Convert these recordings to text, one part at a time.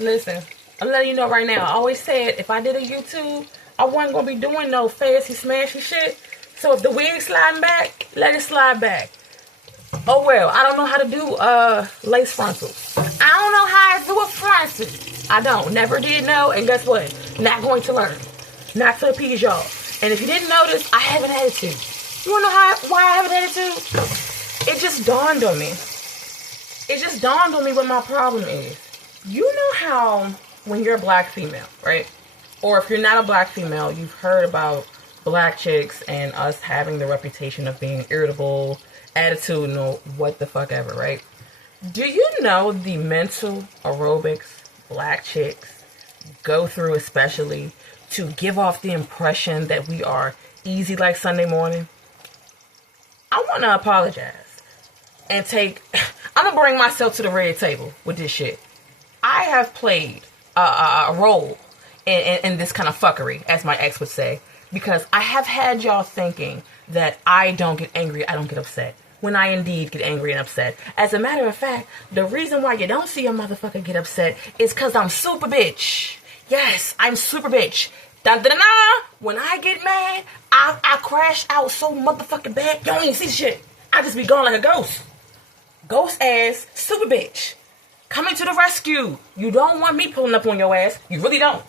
Listen, I'm letting you know right now. I always said if I did a YouTube, I wasn't going to be doing no fancy smashy shit. So if the wig sliding back, let it slide back. Oh well, I don't know how to do lace frontals. I don't know how to do a frontal. I don't. Never did know. And guess what? Not going to learn. Not to appease y'all. And if you didn't notice, I have an attitude. You want to know why I have an attitude? It just dawned on me. It just dawned on me what my problem is. You know how when you're a black female, right? Or if you're not a black female, you've heard about black chicks and us having the reputation of being irritable, attitudinal, what the fuck ever, right? Do you know the mental aerobics black chicks go through, especially to give off the impression that we are easy like Sunday morning? I want to apologize and I'm going to bring myself to the red table with this shit. I have played a role in this kind of fuckery, as my ex would say, because I have had y'all thinking that I don't get angry, I don't get upset, when I indeed get angry and upset. As a matter of fact, the reason why you don't see a motherfucker get upset is because I'm super bitch. Yes, I'm super bitch. Da-da-da-da. When I get mad, I crash out so motherfucking bad, you don't even see shit. I just be gone like a ghost. Ghost ass, super bitch. Coming to the rescue. You don't want me pulling up on your ass. You really don't.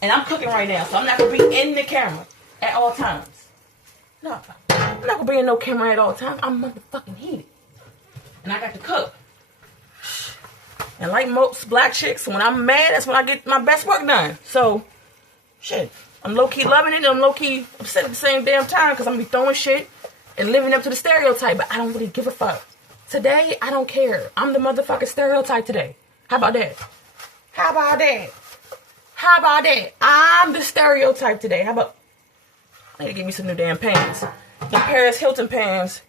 And I'm cooking right now, so I'm not going to be in the camera at all times. No, I'm not going to be in no camera at all times. I'm motherfucking heated. And I got to cook. And like most black chicks, when I'm mad, that's when I get my best work done. So, shit. I'm low-key loving it, and I'm low-key upset at the same damn time because I'm going to be throwing shit and living up to the stereotype, but I don't really give a fuck. Today, I don't care. I'm the motherfucking stereotype today. How about that? How about that? How about that? I'm the stereotype today. How about... I need to give me some new damn pants. The Paris Hilton pants,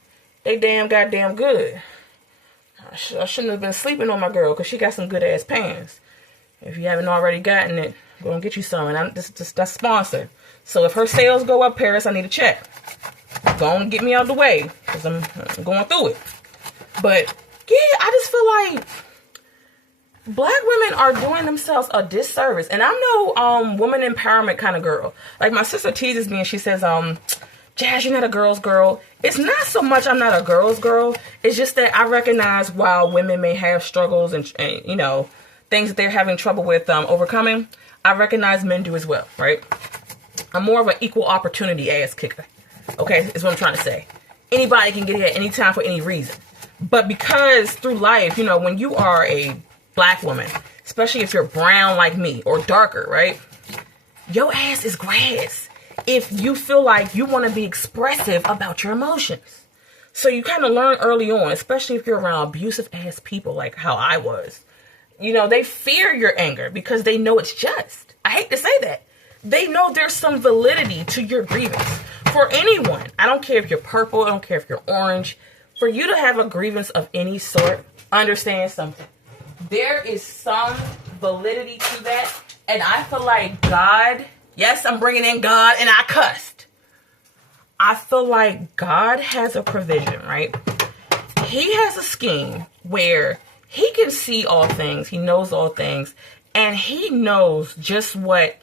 they damn goddamn good. I shouldn't have been sleeping on my girl because she got some good ass pants. If you haven't already gotten it, go and get you some. And that's sponsored. So if her sales go up, Paris, I need a check. Go and get me out of the way because I'm going through it. But yeah, I just feel like black women are doing themselves a disservice. And I'm no woman empowerment kind of girl. Like my sister teases me and she says, Jazz, you're not a girl's girl. It's not so much I'm not a girl's girl. It's just that I recognize while women may have struggles and you know, things that they're having trouble with overcoming, I recognize men do as well, right? I'm more of an equal opportunity ass kicker. Okay, is what I'm trying to say. Anybody can get it at any time for any reason. But because through life, you know, when you are a black woman, especially if you're brown like me or darker, right? Your ass is grass if you feel like you want to be expressive about your emotions. So you kind of learn early on, especially if you're around abusive ass people like how I was. You know, they fear your anger because they know it's just. I hate to say that. They know there's some validity to your grievance. For anyone, I don't care if you're purple, I don't care if you're orange, for you to have a grievance of any sort, understand something. There is some validity to that. And I feel like God, yes, I'm bringing in God and I cussed. I feel like God has a provision, right? He has a scheme where he can see all things. He knows all things. And he knows just what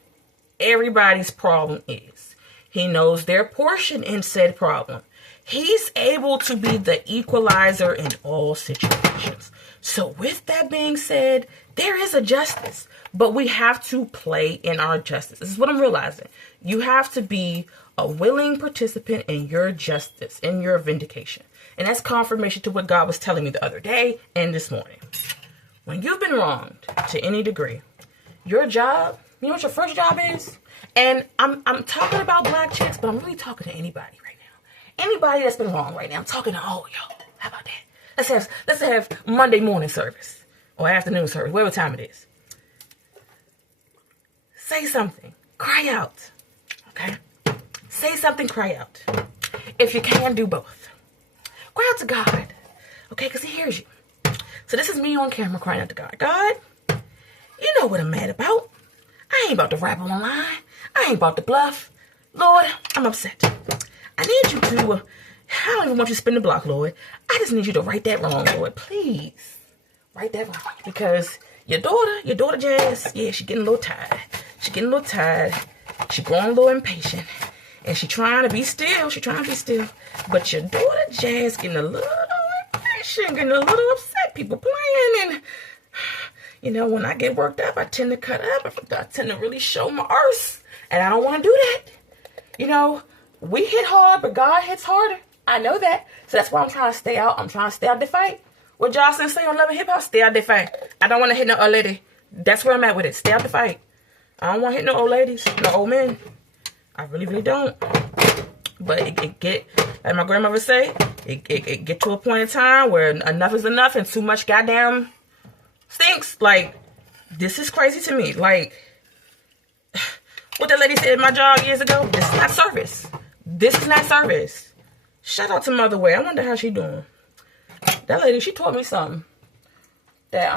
everybody's problem is. He knows their portion in said problem. He's able to be the equalizer in all situations. So with that being said, there is a justice, but we have to play in our justice. This is what I'm realizing. You have to be a willing participant in your justice, in your vindication. And that's confirmation to what God was telling me the other day and this morning. When you've been wronged to any degree, your job, you know what your first job is? And I'm talking about black chicks, but I'm really talking to anybody right now. Anybody that's been wrong right now. I'm talking to all y'all. How about that? Let's have Monday morning service or afternoon service, whatever time it is. Say something. Cry out. Okay? Say something, cry out. If you can, do both. Cry out to God. Okay? Because he hears you. So this is me on camera crying out to God. God, you know what I'm mad about. I ain't about to rap online. I ain't about to bluff. Lord, I'm upset. I need you to, I don't even want you to spin the block, Lord. I just need you to right that wrong, Lord. Please. Right that wrong. Because Your daughter Jazz, yeah, she getting a little tired. She getting a little tired. She growing a little impatient. And she trying to be still. But your daughter Jazz getting a little impatient, getting a little upset. People playing. And, you know, when I get worked up, I tend to cut up. I tend to really show my arse. And I don't want to do that. You know, we hit hard, but God hits harder. I know that. So that's why I'm trying to stay out. I'm trying to stay out the fight. What Jocelyn say on Love and Hip Hop? Stay out the fight. I don't want to hit no old lady. That's where I'm at with it. Stay out the fight. I don't want to hit no old ladies, no old men. I really, really don't. But it get, like my grandmother say, it get to a point in time where enough is enough and too much goddamn stinks. Like, this is crazy to me. Like, what the lady said at my job years ago, this is not service. This is not service. Shout out to Mother Way. I wonder how she doing. That lady, she taught me something. That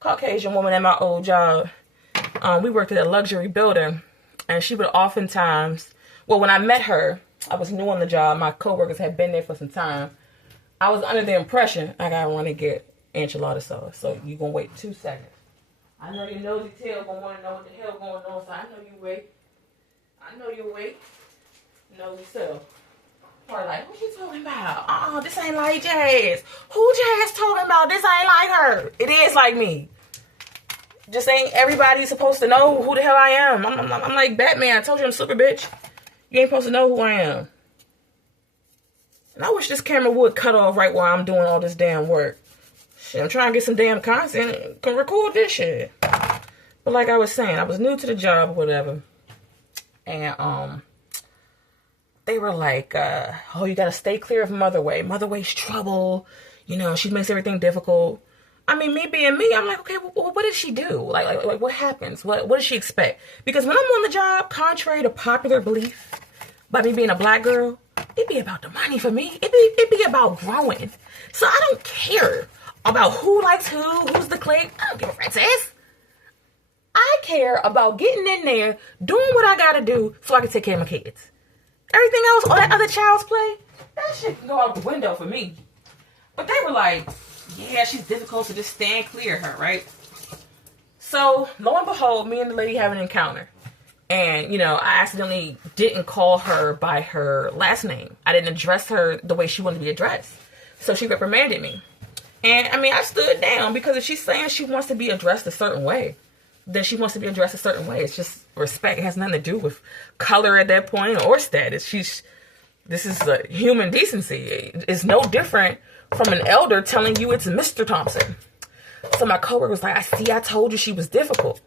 Caucasian woman at my old job, we worked at a luxury building, and she would oftentimes, well, when I met her, I was new on the job. My coworkers had been there for some time. I was under the impression I gotta run and get enchilada sauce. So you gonna wait 2 seconds. I know your nosy tail gonna wanna know what the hell going on, so I know you wait. I know you wait. Nosy self. Probably like, who you talking about? This ain't like Jazz. Who Jazz talking about? This ain't like her. It is like me. Just ain't everybody supposed to know who the hell I am. I'm like Batman. I told you I'm super bitch. You ain't supposed to know who I am. And I wish this camera would cut off right while I'm doing all this damn work. Shit, I'm trying to get some damn content and can record this shit. But like I was saying, I was new to the job or whatever. And they were like, oh, you gotta stay clear of Mother Way. Mother Way's trouble. You know, she makes everything difficult. I mean, me being me, I'm like, okay, well, what did she do? Like, what happens? What does she expect? Because when I'm on the job, contrary to popular belief, by me being a black girl, it be about the money for me. It be about growing. So I don't care about who likes who's the clique. I don't give a fuck, sis. I care about getting in there, doing what I gotta do so I can take care of my kids. Everything else, all that other child's play, that shit can go out the window for me. But they were like, yeah, she's difficult, so just stand clear of her, right? So, lo and behold, me and the lady have an encounter. And, you know, I accidentally didn't call her by her last name. I didn't address her the way she wanted to be addressed. So she reprimanded me. And, I mean, I stood down because if she's saying she wants to be addressed a certain way, then she wants to be addressed a certain way. It's just respect. It has nothing to do with color at that point or status. This is human decency. It's no different from an elder telling you it's Mr. Thompson. So my coworker was like, I told you she was difficult.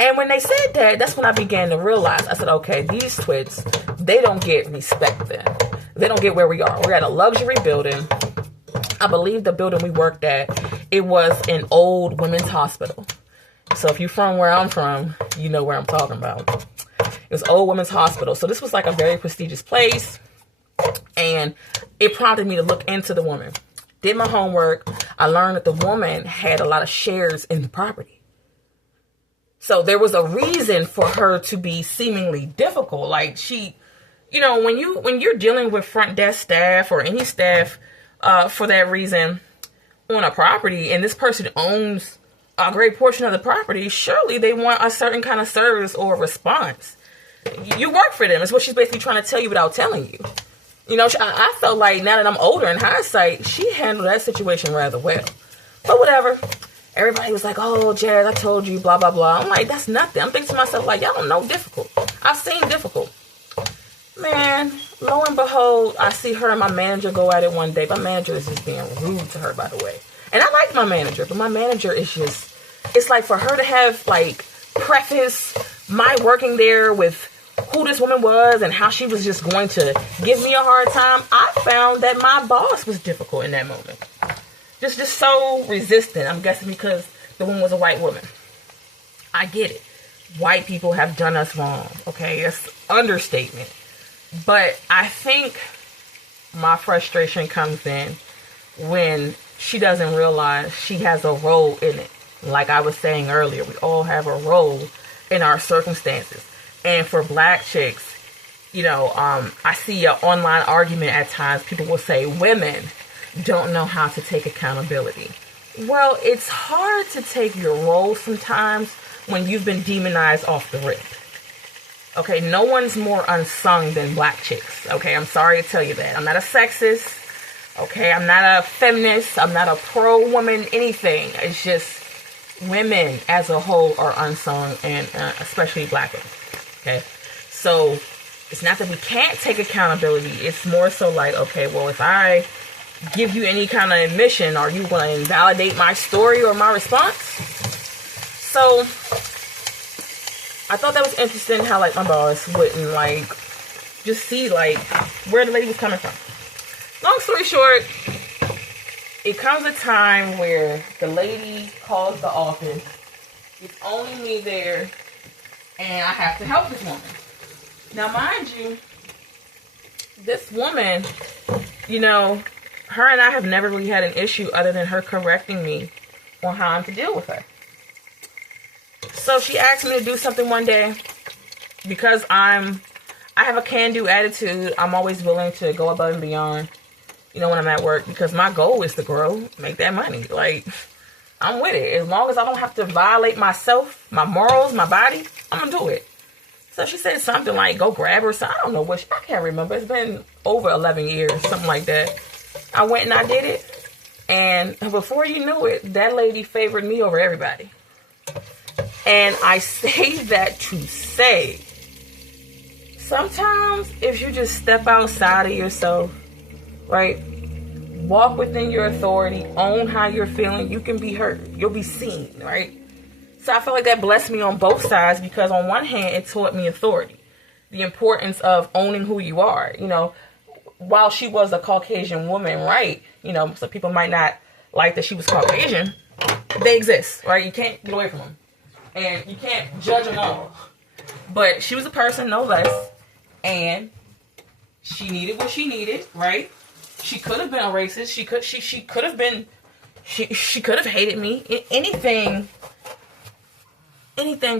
And when they said that, that's when I began to realize, I said, okay, these twits, they don't get respect then. They don't get where we are. We're at a luxury building. I believe the building we worked at, it was an old women's hospital. So if you're from where I'm from, you know where I'm talking about. It was old women's hospital. So this was like a very prestigious place. And it prompted me to look into the woman. Did my homework. I learned that the woman had a lot of shares in the property. So there was a reason for her to be seemingly difficult. Like she, you know, when you're dealing with front desk staff or any staff for that reason on a property, and this person owns a great portion of the property, surely they want a certain kind of service or response. You work for them. It's what she's basically trying to tell you without telling you. You know, I felt like now that I'm older in hindsight, she handled that situation rather well. But whatever. Everybody was like, oh, Jared, I told you, blah, blah, blah. I'm like, that's nothing. I'm thinking to myself, like, y'all don't know difficult. I've seen difficult. Man, lo and behold, I see her and my manager go at it one day. My manager is just being rude to her, by the way. And I like my manager, but my manager is just, it's like for her to have, like, preface my working there with who this woman was and how she was just going to give me a hard time. I found that my boss was difficult in that moment. Just so resistant. I'm guessing because the woman was a white woman. I get it. White people have done us wrong. Okay, that's understatement. But I think my frustration comes in when she doesn't realize she has a role in it. Like I was saying earlier, we all have a role in our circumstances. And for black chicks, you know, I see an online argument at times. People will say women don't know how to take accountability. Well, it's hard to take your role sometimes when you've been demonized off the rip. Okay, no one's more unsung than black chicks. Okay, I'm sorry to tell you that. I'm not a sexist. Okay, I'm not a feminist. I'm not a pro-woman anything. It's just women as a whole are unsung, and especially black women. Okay, so it's not that we can't take accountability. It's more so like, okay, well, if I give you any kind of admission, are you going to invalidate my story or my response? So I thought that was interesting how like my boss wouldn't like just see like where the lady was coming from. Long story short, it comes a time where the lady calls the office. It's only me there, and I have to help this woman. Now, mind you, this woman, you know, her and I have never really had an issue other than her correcting me on how I'm to deal with her. So she asked me to do something one day because I have a can-do attitude. I'm always willing to go above and beyond, you know, when I'm at work, because my goal is to grow, make that money. Like, I'm with it. As long as I don't have to violate myself, my morals, my body, I'm gonna do it. So she said something like, go grab her. So I don't know what, I can't remember. It's been over 11 years, something like that. I went and I did it. And before you knew it, that lady favored me over everybody. And I say that to say, sometimes if you just step outside of yourself, right, walk within your authority, own how you're feeling, you can be heard. You'll be seen, right? So I feel like that blessed me on both sides, because on one hand, it taught me authority. The importance of owning who you are. You know, while she was a Caucasian woman, right, you know, some people might not like that she was Caucasian. They exist, right? You can't get away from them. And you can't judge them all. But she was a person, no less. And she needed what she needed, right? She could have been a racist. She could have been, she could have hated me. Anything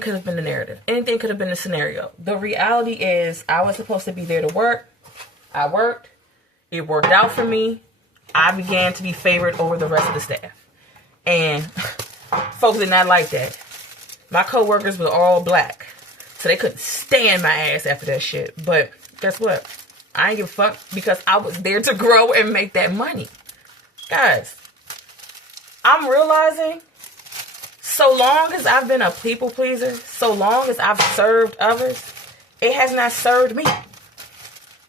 could have been the narrative. Anything could have been the scenario. The reality is, I was supposed to be there to work. I worked. It worked out for me. I began to be favored over the rest of the staff. And folks did not like that. My coworkers were all black, so they couldn't stand my ass after that shit. But guess what? I ain't give a fuck, because I was there to grow and make that money. Guys, I'm realizing, so long as I've been a people pleaser, so long as I've served others, it has not served me.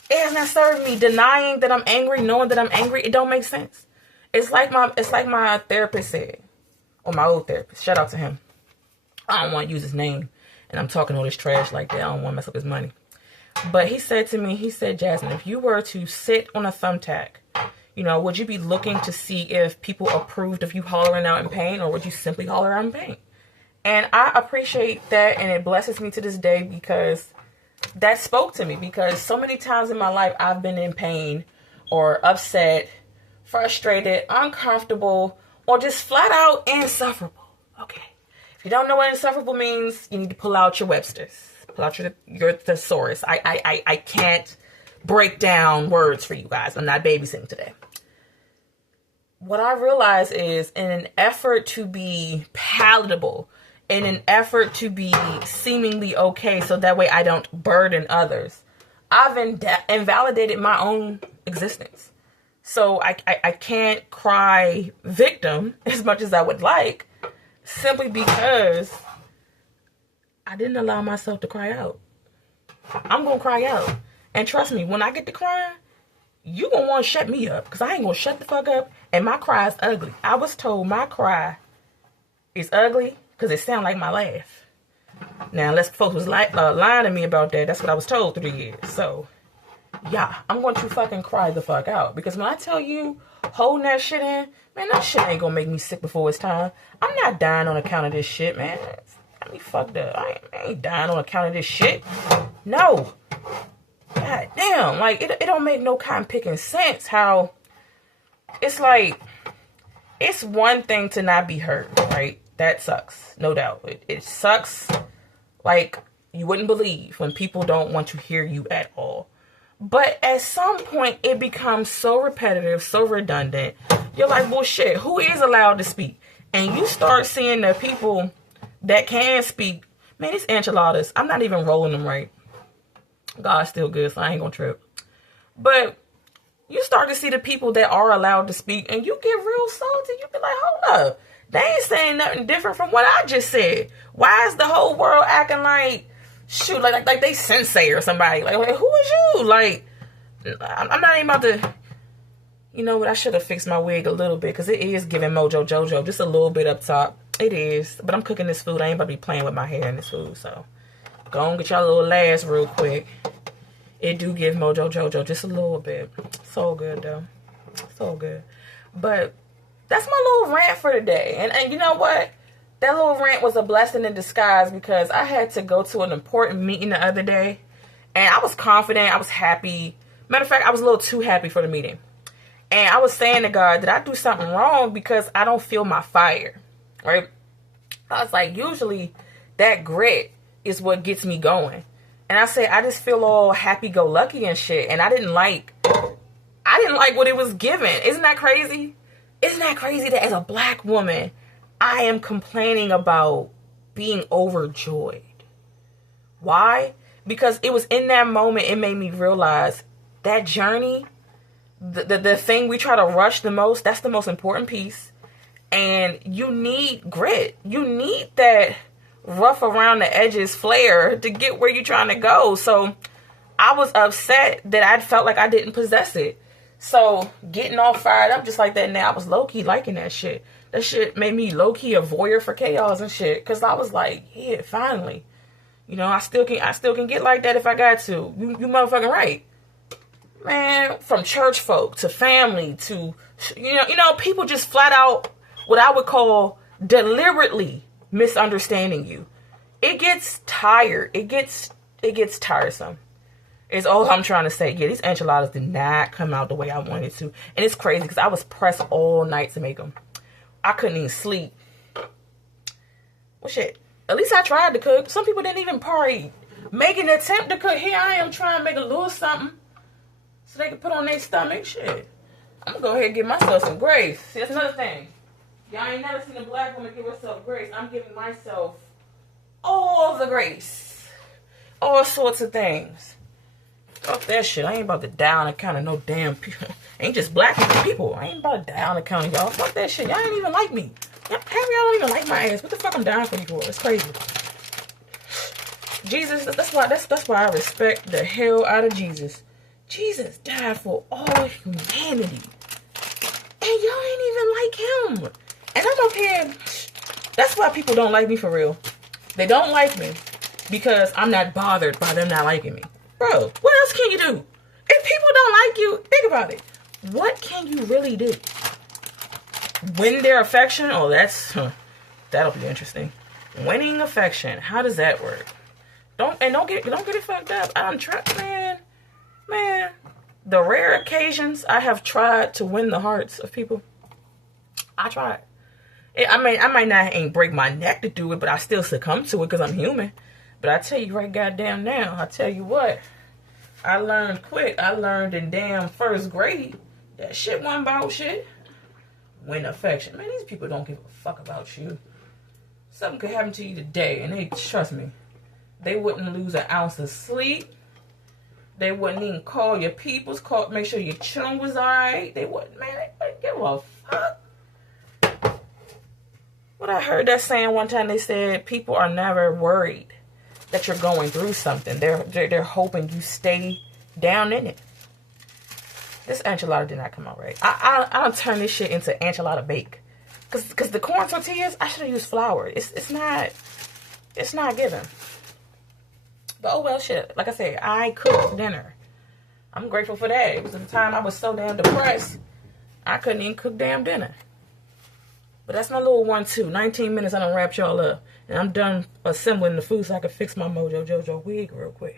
It has not served me. Denying that I'm angry, knowing that I'm angry, it don't make sense. It's like my therapist said, or my old therapist. Shout out to him. I don't want to use his name, and I'm talking all this trash like that. I don't want to mess up his money. But he said to me, he said, Jasmine, if you were to sit on a thumbtack, you know, would you be looking to see if people approved of you hollering out in pain, or would you simply holler out in pain? And I appreciate that, and it blesses me to this day, because that spoke to me. Because so many times in my life, I've been in pain or upset, frustrated, uncomfortable, or just flat out insufferable. Okay. If you don't know what insufferable means, you need to pull out your Webster's. Pull out your thesaurus. I can't break down words for you guys. I'm not babysitting today. What I realize is, in an effort to be palatable, in an effort to be seemingly okay, so that way I don't burden others, I've invalidated my own existence. So I can't cry victim as much as I would like, simply because I didn't allow myself to cry out. I'm going to cry out. And trust me, when I get to crying, you going to want to shut me up, because I ain't going to shut the fuck up, and my cry is ugly. I was told my cry is ugly because it sounds like my laugh. Now, unless folks was lying to me about that, that's what I was told through the years. So, yeah, I'm going to fucking cry the fuck out, because when I tell you, holding that shit in, man, that shit ain't going to make me sick before it's time. I'm not dying on account of this shit, man. Got me fucked up. I ain't dying on account of this shit. No. God damn. Like, it don't make no cotton picking sense how it's like, it's one thing to not be heard, right? That sucks. No doubt. It sucks like you wouldn't believe when people don't want to hear you at all. But at some point, it becomes so repetitive, so redundant. You're like, well, shit, who is allowed to speak? And you start seeing the people that can speak. Man, these enchiladas, I'm not even rolling them right. God's still good, so I ain't gonna trip. But you start to see the people that are allowed to speak, and you get real salty. You be like, hold up. They ain't saying nothing different from what I just said. Why is the whole world acting like, shoot, like they sensei or somebody? Like, who is you? Like, I'm not even about to, you know what, I should have fixed my wig a little bit, because it is giving Mojo Jojo just a little bit up top. It is. But I'm cooking this food. I ain't about to be playing with my hair in this food, so go on, get y'all little last real quick. It do give Mojo Jojo just a little bit. So good, though. So good. But that's my little rant for today. And you know what? That little rant was a blessing in disguise, because I had to go to an important meeting the other day. And I was confident. I was happy. Matter of fact, I was a little too happy for the meeting. And I was saying to God, did I do something wrong? Because I don't feel my fire. Right? I was like, usually that grit is what gets me going. And I said, I just feel all happy-go-lucky and shit. And I didn't like what it was given. Isn't that crazy? Isn't that crazy that as a black woman, I am complaining about being overjoyed? Why? Because it was in that moment, it made me realize that journey, the thing we try to rush the most, that's the most important piece. And you need grit. You need that rough around the edges flair to get where you're trying to go. So I was upset that I felt like I didn't possess it. So getting all fired up just like that now, I was low-key liking that shit. That shit made me low-key a voyeur for chaos and shit. Because I was like, yeah, finally. You know, I still can get like that if I got to. You motherfucking right. Man, from church folk to family to, you know, people just flat out what I would call deliberately misunderstanding you. It gets tired. It gets tiresome. Is all I'm trying to say. Yeah, these enchiladas did not come out the way I wanted to. And it's crazy because I was pressed all night to make them. I couldn't even sleep. Well, shit. At least I tried to cook. Some people didn't even probably make an attempt to cook. Here I am trying to make a little something so they can put on their stomach. Shit. I'm going to go ahead and give myself some grace. See, that's another thing. Y'all ain't never seen a black woman give herself grace. I'm giving myself all the grace. All sorts of things. Fuck that shit. I ain't about to die on account of no damn people. Ain't just black people. I ain't about to die on account of y'all. Fuck that shit. Y'all ain't even like me. Half of y'all don't even like my ass. What the fuck I'm dying for you for? It's crazy. Jesus, that's why I respect the hell out of Jesus. Jesus died for all humanity. And y'all ain't even like him. And I'm up here. That's why people don't like me for real. They don't like me because I'm not bothered by them not liking me. Bro, what else can you do? If people don't like you, think about it. What can you really do? Win their affection? Oh, that'll be interesting. Winning affection. How does that work? Don't get it fucked up. I'm trying, man. The rare occasions I have tried to win the hearts of people, I tried. I might not ain't break my neck to do it, but I still succumb to it because I'm human. But I tell you right goddamn now, I tell you what, I learned quick. I learned in damn first grade that shit wasn't about shit. Win affection. Man, these people don't give a fuck about you. Something could happen to you today, and they, trust me, they wouldn't lose an ounce of sleep. They wouldn't even call your peoples, make sure your chum was alright. They wouldn't, man, they wouldn't give a fuck. What I heard that saying one time, they said people are never worried that you're going through something. They're hoping you stay down in it. This enchilada did not come out right. I don't turn this shit into enchilada bake. Cause the corn tortillas, I should have used flour. It's not given. But oh well, shit. Like I said, I cooked dinner. I'm grateful for that. It was at the time I was so damn depressed, I couldn't even cook damn dinner. But that's my little 1-2. 19 minutes, I done wrapped y'all up. And I'm done assembling the food so I can fix my Mojo Jojo wig real quick.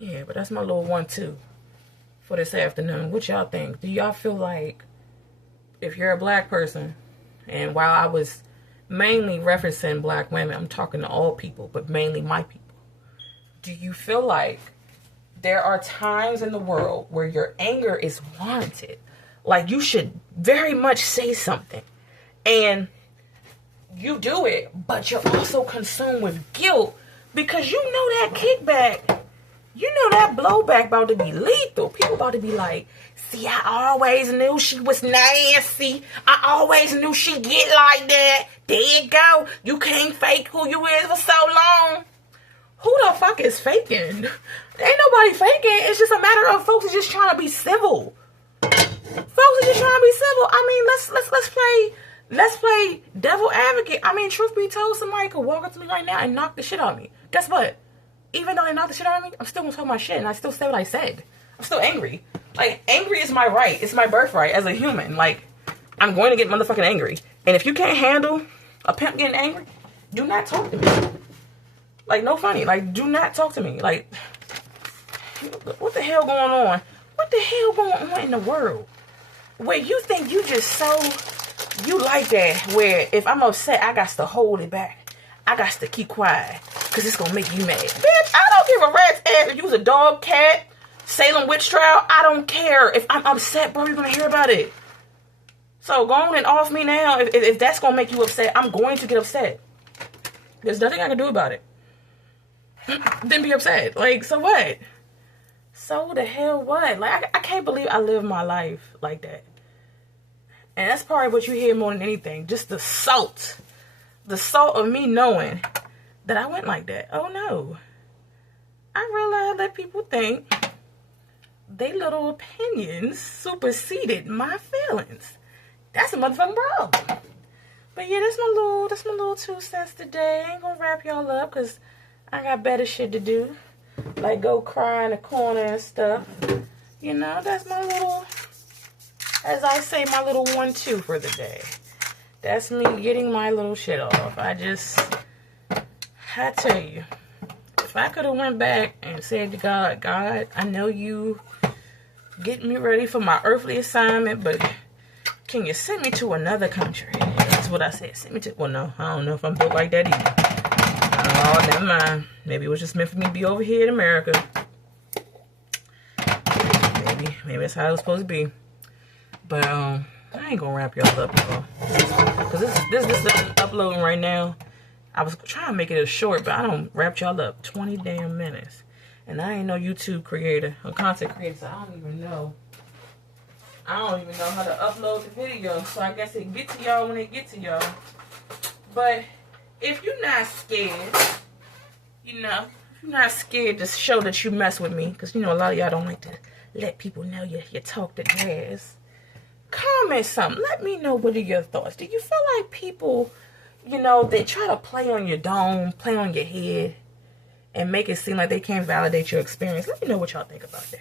Yeah, but that's my little 1-2 for this afternoon. What y'all think? Do y'all feel like if you're a black person, and while I was mainly referencing black women, I'm talking to all people, but mainly my people. Do you feel like there are times in the world where your anger is warranted. Like, you should very much say something. And you do it, but you're also consumed with guilt because you know that kickback, you know that blowback about to be lethal. People about to be like, see, I always knew she was nasty. I always knew she'd get like that. There you go. You can't fake who you is for so long. Who the fuck is faking? Ain't nobody faking. It's just a matter of folks are just trying to be civil. Folks are just trying to be civil. I mean, let's play devil advocate. I mean, truth be told, somebody could walk up to me right now and knock the shit out of me. Guess what? Even though they knocked the shit out of me, I'm still gonna talk my shit and I still say what I said. I'm still angry. Like, angry is my right. It's my birthright as a human. Like, I'm going to get motherfucking angry. And if you can't handle a pimp getting angry, do not talk to me. Like, no funny. Like, do not talk to me. Like, what the hell going on? What the hell going on in the world? Where you think you just so, you like that, where if I'm upset, I got to hold it back. I got to keep quiet, because it's going to make you mad. Bitch, I don't give a rat's ass if you was a dog, cat, Salem witch trial. I don't care. If I'm upset, bro, you're going to hear about it. So go on and off me now. If that's going to make you upset, I'm going to get upset. There's nothing I can do about it. Then be upset. Like, so what? So the hell what? Like, I can't believe I live my life like that. And that's probably what you hear more than anything. Just the salt. The salt of me knowing that I went like that. Oh no. I realized that people think they little opinions superseded my feelings. That's a motherfucking problem. But yeah, that's my little 2 cents today. I ain't gonna wrap y'all up because I got better shit to do. Like go cry in the corner and stuff. You know, that's my little, as I say, my little 1-2 for the day. That's me getting my little shit off. I tell you, if I could have went back and said to God, I know you getting me ready for my earthly assignment, but can you send me to another country? That's what I said. Send me to, well, no, I don't know if I'm built like that either. Oh, never mind. Maybe it was just meant for me to be over here in America. Maybe that's how it was supposed to be. But, I ain't gonna wrap y'all up, y'all. Because this is uploading right now. I was trying to make it a short, but I don't wrap y'all up 20 damn minutes. And I ain't no YouTube creator or content creator, so I don't even know how to upload the video. So I guess it get to y'all when it get to y'all. But if you're not scared, you know, if you're not scared to show that you mess with me, because, you know, a lot of y'all don't like to let people know you talk the grass. Comment something. Let me know what are your thoughts. Do you feel like people, you know, they try to play on your dome, play on your head, and make it seem like they can't validate your experience? Let me know what y'all think about that.